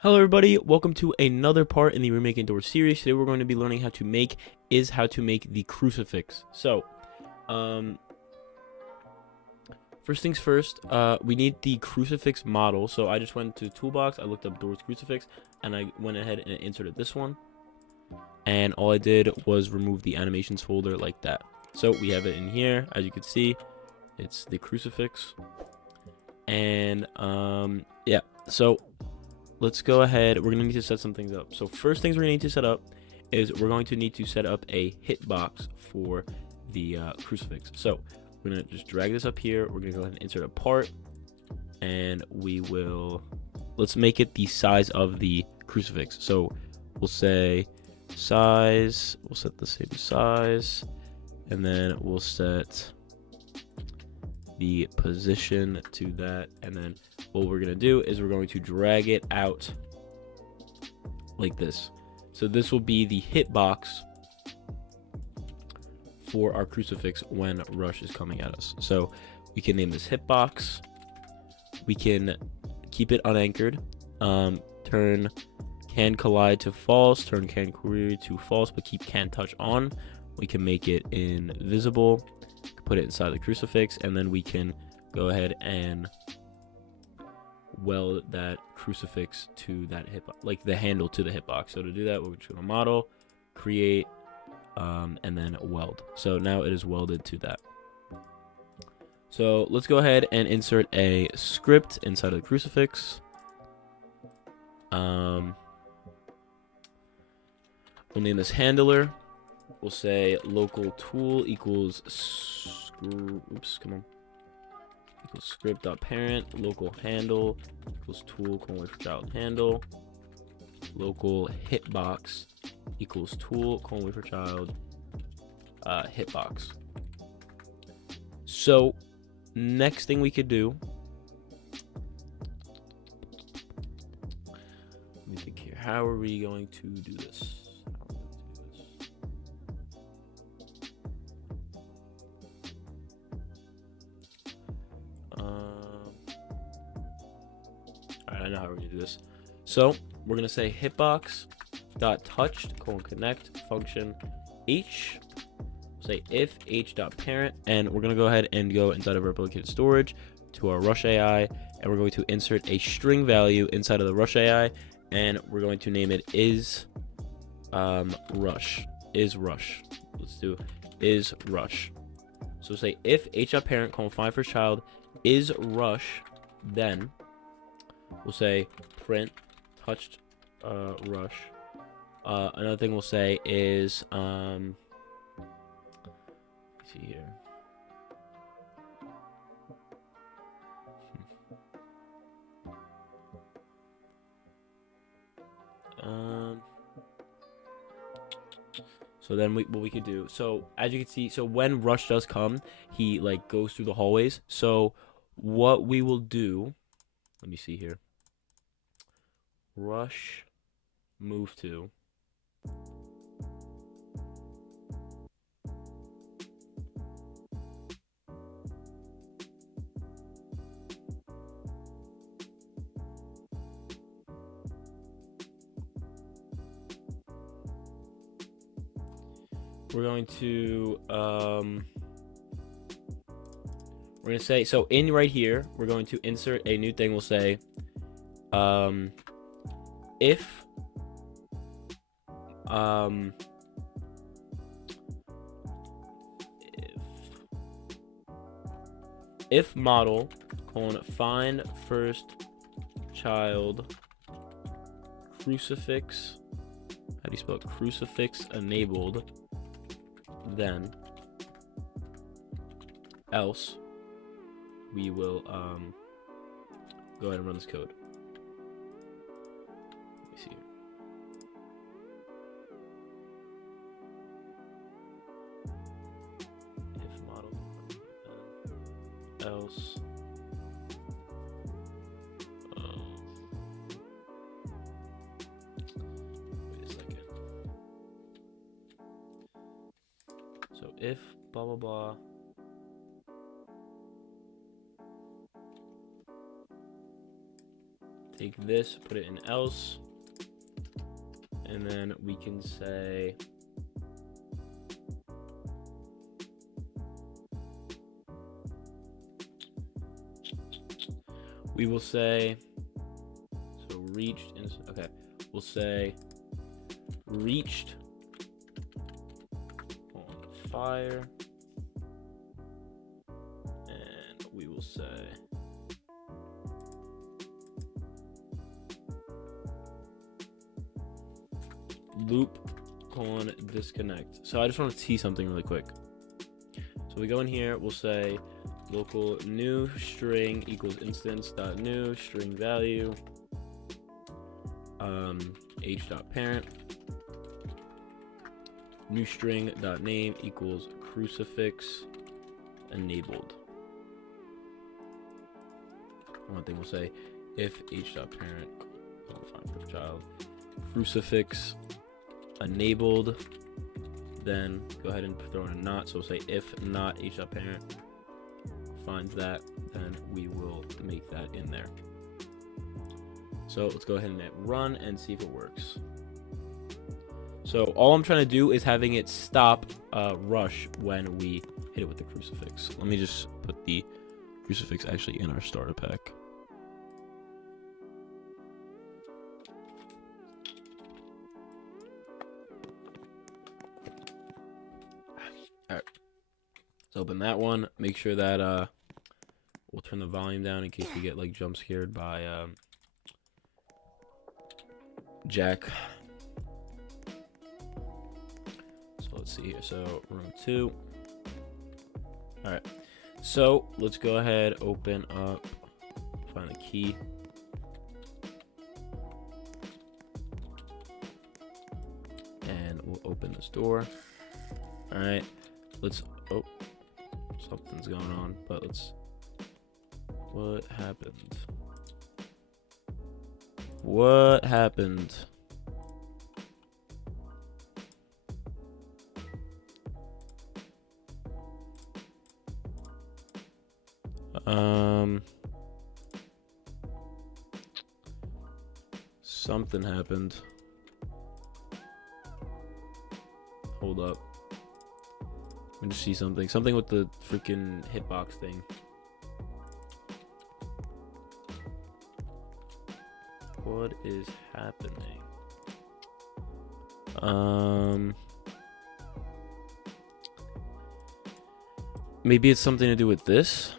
Hello everybody, welcome to another part in the Remaking Doors series. Today we're going to be learning how to make the crucifix. So, first things first, we need the crucifix model. So I just went to Toolbox, I looked up Doors Crucifix, and I went ahead and inserted this one. And all I did was remove the animations folder like that. So we have it in here, as you can see, it's the crucifix. And yeah, so let's go ahead. We're going to need to set some things up. So first things we're going to need to set up is we're going to need to set up a hitbox for the crucifix. So we're going to just drag this up here. We're going to go ahead and insert a part, and let's make it the size of the crucifix. So we'll say size, we'll set the same size, and then we'll set the position to that, and then what we're going to do is we're going to drag it out like this. So this will be the hitbox for our crucifix when rush is coming at us. So we can name this hitbox. We can keep it unanchored, turn can collide to false, turn can query to false, but keep can touch on. We can make it invisible, put it inside the crucifix, and then we can go ahead and weld that crucifix to that hitbox, like the handle to the hitbox. So to do that, we're just going to model, create, and then weld. So now it is welded to that. So let's go ahead and insert a script inside of the crucifix. We'll name this handler. We'll say local tool equals equals script.parent, local handle equals tool, wait for child handle, local hitbox equals tool, wait for child hitbox. So next thing we could do, let me think here, how are we going to do this? Alright, I know how we're gonna do this. So we're gonna say hitbox.touched connect function h. Say if h.parent, and we're gonna go ahead and go inside of replicated storage to our rush AI, and we're going to insert a string value inside of the rush AI, and we're going to name it is rush. Let's do is rush. So say if h.parent find first child is rush, then we'll say print touched rush. Another thing we'll say is let's see here. So then what we could do, so as you can see, so when rush does come, he like goes through the hallways. So what we will do, let me see here, rush move to, we're going to say, so in right here, we're going to insert a new thing. We'll say if model find first child crucifix, how do you spell it, crucifix enabled, then else we will go ahead and run this code. Let me see here. If model else wait a second. So if blah blah blah, take this, put it in else, and then we can say we will say so reached in, okay, we'll say reached on fire, and we will say loop colon disconnect. So I just want to see something really quick. So we go in here, we'll say local new string equals instance dot new string value h dot parent new string dot name equals crucifix enabled. One thing we'll say if h dot parent first child crucifix enabled, then go ahead and throw in a not. So we'll say if not h dot parent finds that, then we will make that in there. So let's go ahead and hit run and see if it works. So all I'm trying to do is having it stop rush when we hit it with the crucifix. Let me just put the crucifix actually in our starter pack. Alright, let's open that one. Make sure that we'll turn the volume down in case we get like jump scared by Jack. So let's see here. So room 2. Alright, so let's go ahead, open up, find the key. And we'll open this door. Alright, let's, oh, something's going on, but let's, what happened? What happened? Something happened. Hold up. Let me just see something. Something with the freaking hitbox thing. What is happening? Maybe it's something to do with this.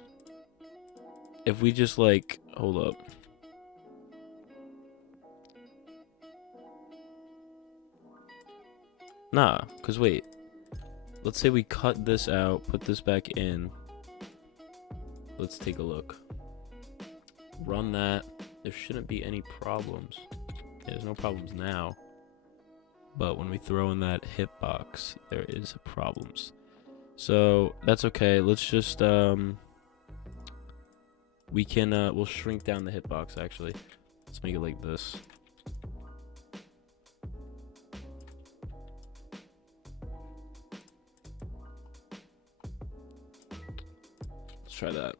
If we just like, hold up. Nah, cause wait. Let's say we cut this out, put this back in. Let's take a look. Run that. There shouldn't be any problems. There's no problems now. But when we throw in that hitbox, there is problems. So that's okay. Let's just we can we'll shrink down the hitbox actually. Let's make it like this. Let's try that.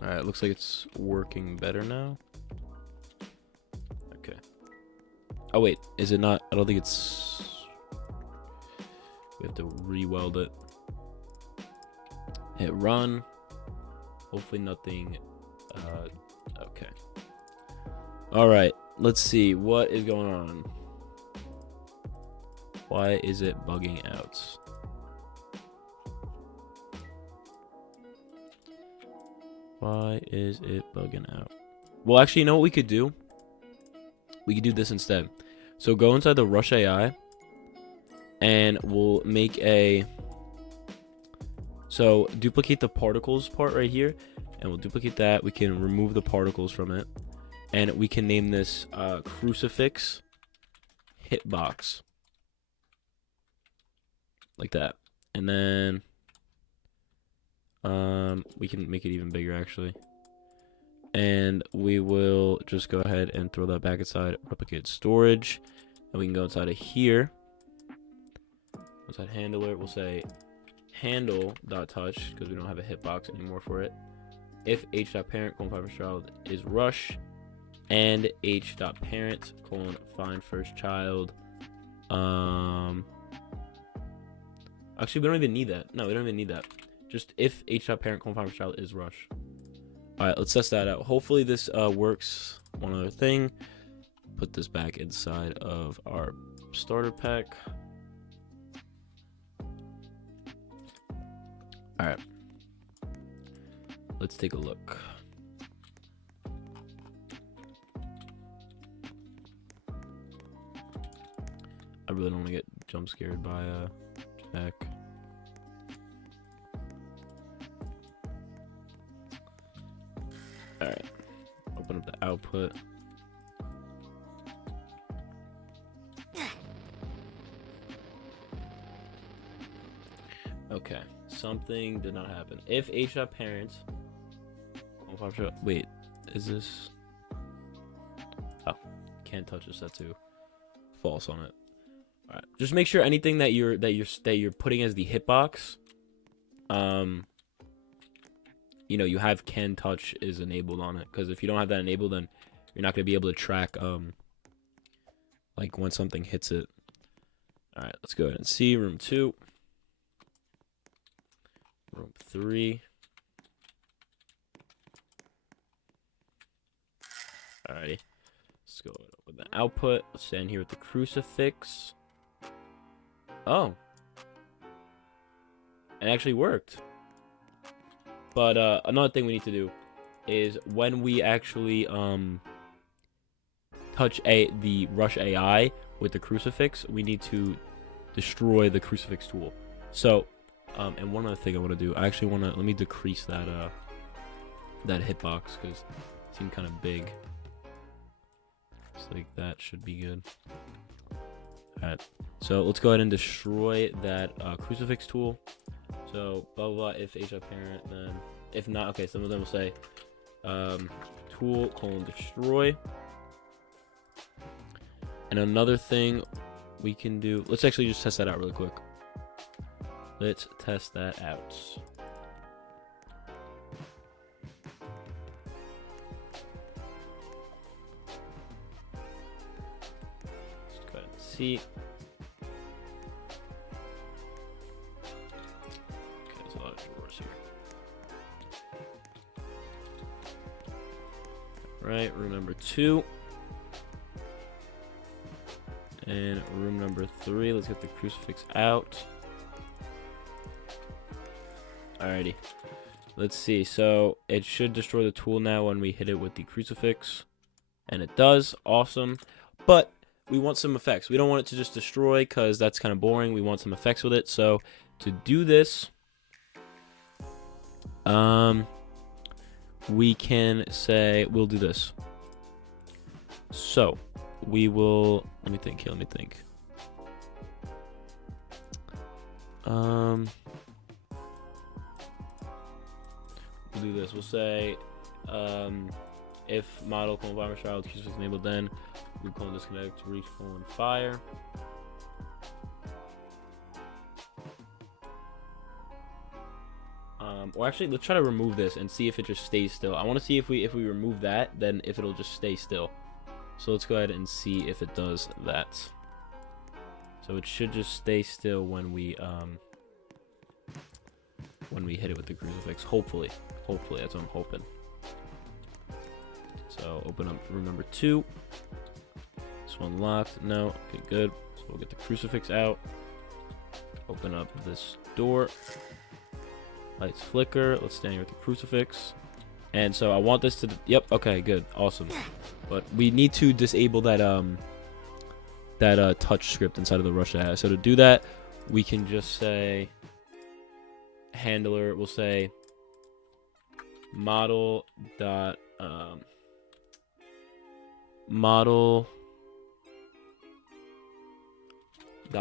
Alright, looks like it's working better now. Okay. Oh wait, is it not? I don't think it's... We have to re-weld it. Hit run. Hopefully nothing... okay. Alright, let's see. What is going on? Why is it bugging out? Why is it bugging out? Well, actually, you know what we could do? We could do this instead. So go inside the Rush AI, and we'll make a... So duplicate the particles part right here, and we'll duplicate that. We can remove the particles from it, and we can name this Crucifix Hitbox. Like that. And then... we can make it even bigger actually, and we will just go ahead and throw that back inside replicate storage, and we can go inside of here, inside handler, we'll say handle.touch because we don't have a hitbox anymore for it, if h.parent first child is rush, and h.parent find first child. Actually, we don't even need that. No, we don't even need that. Just if h.parent find first child is rush. All right, let's test that out. Hopefully this works. One other thing, put this back inside of our starter pack. All right, let's take a look. I really don't want to get jump scared by Jack. All right, open up the output. Okay, something did not happen. If h.parent, wait, is this? Oh, can't touch this. That's too false on it. All right, just make sure anything that you're putting as the hitbox, you know, you have can touch is enabled on it, because if you don't have that enabled, then you're not gonna be able to track like when something hits it. All right, let's go ahead and see room 2, room 3. Alrighty, let's go with the output. Let's stand here with the crucifix. Oh, it actually worked. But another thing we need to do is when we actually touch the rush AI with the crucifix, we need to destroy the crucifix tool. So and one other thing I want to do, I actually want to let me decrease that hitbox, because it seemed kind of big. It's like that should be good. Alright, so let's go ahead and destroy that crucifix tool. So blah blah blah, if h.parent, then if not, okay, some of them will say tool : destroy. And another thing we can do, let's actually just test that out really quick. Let's test that out. Let's go ahead and see. Okay, there's a lot of drawers here. Right, room number 2. And room number 3. Let's get the crucifix out. Alrighty, let's see. So it should destroy the tool now when we hit it with the crucifix, and it does. Awesome. But we want some effects. We don't want it to just destroy, because that's kind of boring. We want some effects with it. So to do this, we can say we'll do this. So we will, let me think here, we'll do this. We'll say if model : virus child crucifix enabled, then we : disconnect reach : fire. Or actually, let's try to remove this and see if it just stays still. I want to see if we remove that, then if it'll just stay still. So let's go ahead and see if it does that. So it should just stay still when we hit it with the crucifix. Hopefully that's what I'm hoping. So open up room number 2. This one locked. No. Okay, good. So we'll get the crucifix out. Open up this door. Lights flicker. Let's stand here with the crucifix. And so I want this to, yep, okay, good, awesome. But we need to disable that touch script inside of the rush AI. So to do that, we can just say handler. We'll say model dot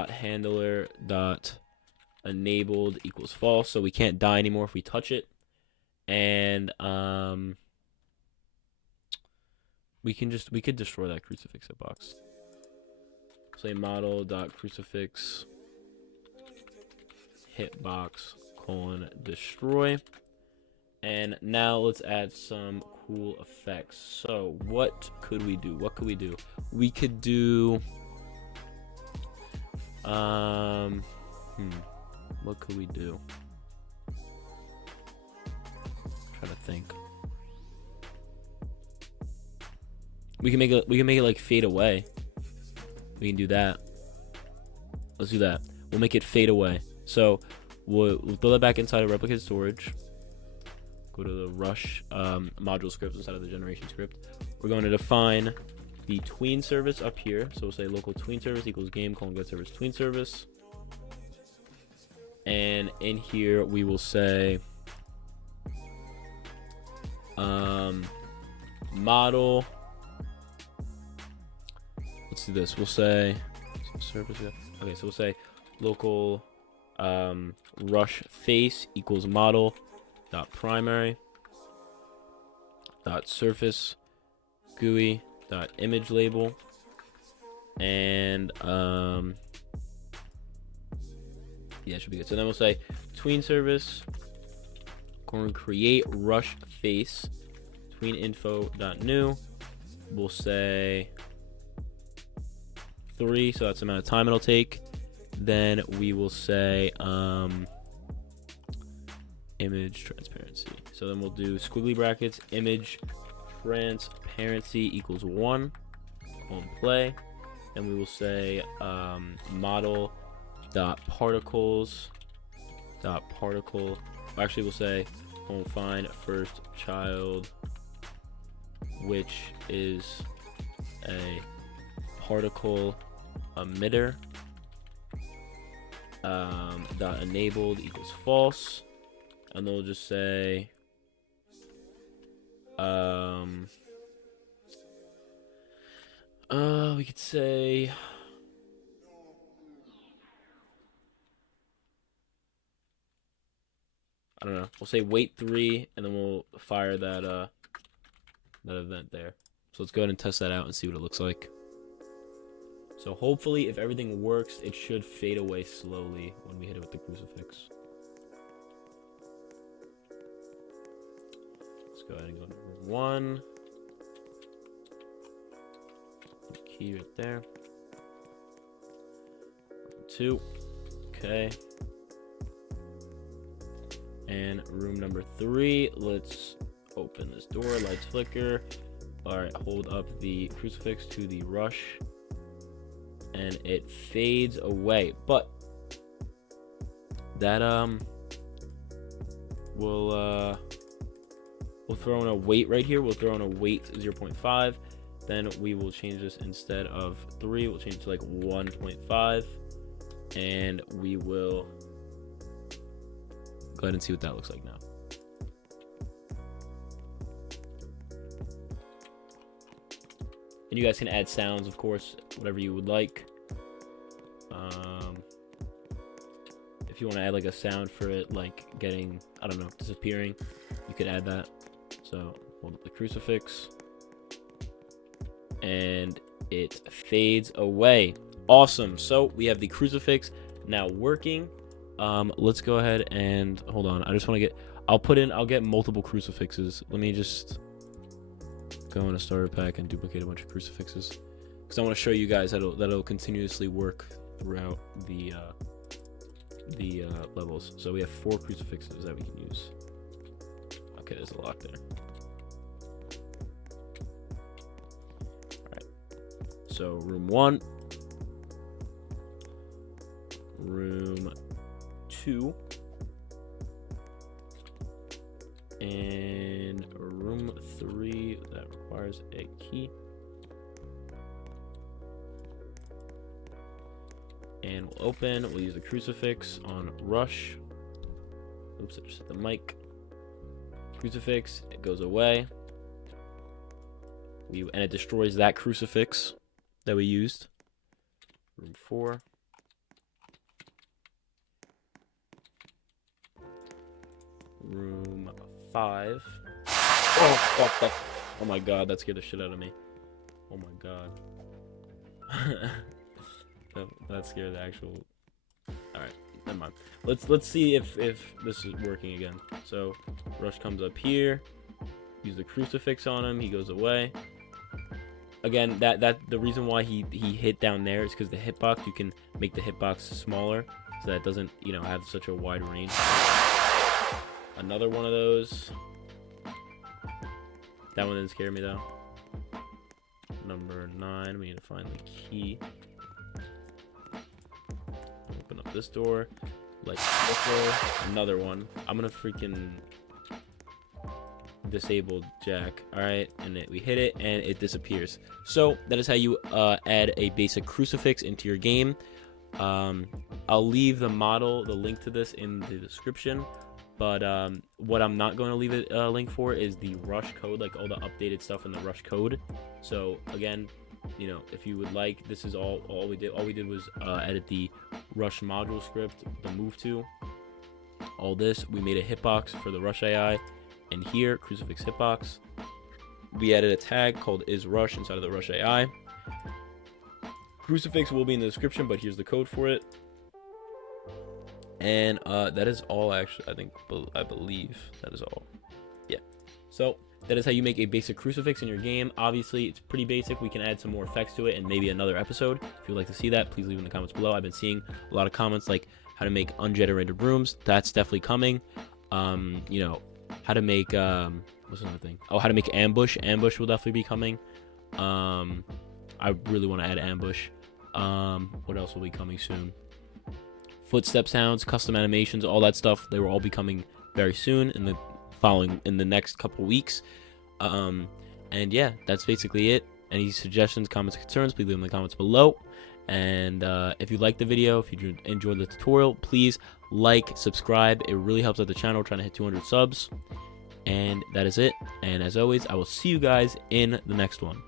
handler dot enabled equals false. So we can't die anymore if we touch it. And we could destroy that crucifix hitbox. Say model dot crucifix hitbox : destroy. And now let's add some cool effects. So what could we do? What could we do? We could do what could we do? I'm trying to think. We can make it like fade away. We can do that. Let's do that. We'll make it fade away. So we'll throw that back inside of replicate storage. Go to the rush module script inside of the generation script. We're going to define the tween service up here. So we'll say local tween service equals game get service tween service. And in here we will say model. Let's do this. We'll say service. Okay, so we'll say local rush face equals model dot primary dot surface GUI dot image label, and yeah, it should be good. So then we'll say tween service going to create rush face tween info dot new. We'll say 3, so that's the amount of time it'll take. Then we will say image transparency. So then we'll do squiggly brackets image transparency equals 1 on play. And we will say model dot particles dot particle. Actually, we'll say we'll find first child, which is a particle emitter. Dot enabled equals false, and they'll just say we could say I don't know, we'll say wait 3, and then we'll fire that that event there. So let's go ahead and test that out and see what it looks like. So hopefully, if everything works, it should fade away slowly when we hit it with the crucifix. Let's go ahead and go to number 1. Key right there. 2. Okay. And room number 3. Let's open this door. Lights flicker. All right. Hold up the crucifix to the rush. And it fades away, but that we'll throw in a weight right here. We'll throw in a weight 0.5. Then we will change this, instead of 3, we'll change it to like 1.5, and we will go ahead and see what that looks like now. And you guys can add sounds, of course, whatever you would like. If you want to add like a sound for it, like getting, I don't know, disappearing, you could add that. So hold up the crucifix, and it fades away. Awesome. So we have the crucifix now working. Let's go ahead and hold on. I just want to get, I'll get multiple crucifixes. Let me just go in a starter pack and duplicate a bunch of crucifixes, because I want to show you guys that it'll continuously work throughout the levels. So we have 4 crucifixes that we can use. Okay, there's a lot there. All right. So room 1, room 2, and room 3 that requires a key. And we'll open. We'll use the crucifix on rush. Oops, I just hit the mic. Crucifix, it goes away. And it destroys that crucifix that we used. Room 4. Room 5. Oh, fuck that. Oh my god, that scared the shit out of me. Oh my god. That scared the actual... Alright. never mind. Let's see if this is working again. So Rush comes up here, use the crucifix on him, he goes away. Again, that the reason why he hit down there is because the hitbox, you can make the hitbox smaller so that it doesn't, you know, have such a wide range. Another one of those. That one didn't scare me though. Number 9, we need to find the key. Open up this door, like this door. Another one. I'm gonna freaking disable Jack. All right, and we hit it and it disappears. So that is how you add a basic crucifix into your game. I'll leave the link to this in the description, but what I'm not going to leave a link for is the Rush code, like all the updated stuff in the Rush code. So again, you know, if you would like, this is all we did. All we did was edit the Rush module script, the move to. All this, we made a hitbox for the Rush AI. And here, crucifix hitbox, we added a tag called isRush inside of the Rush AI. Crucifix will be in the description, but here's the code for it. And that is all, actually. I believe that is all. Yeah. So that is how you make a basic crucifix in your game. Obviously, it's pretty basic. We can add some more effects to it in maybe another episode. If you'd like to see that, please leave in the comments below. I've been seeing a lot of comments like how to make ungenerated rooms. That's definitely coming. You know, how to make what's another thing? Oh, how to make ambush. Ambush will definitely be coming. I really want to add ambush. What else will be coming soon? Footstep sounds, custom animations, all that stuff. They will all be coming very soon in the next couple weeks. And yeah, that's basically it. Any suggestions, comments, concerns, please leave them in the comments below. And if you liked the video, if you enjoyed the tutorial, please like, subscribe. It really helps out the channel. We're trying to hit 200 subs. And that is it. And as always, I will see you guys in the next one.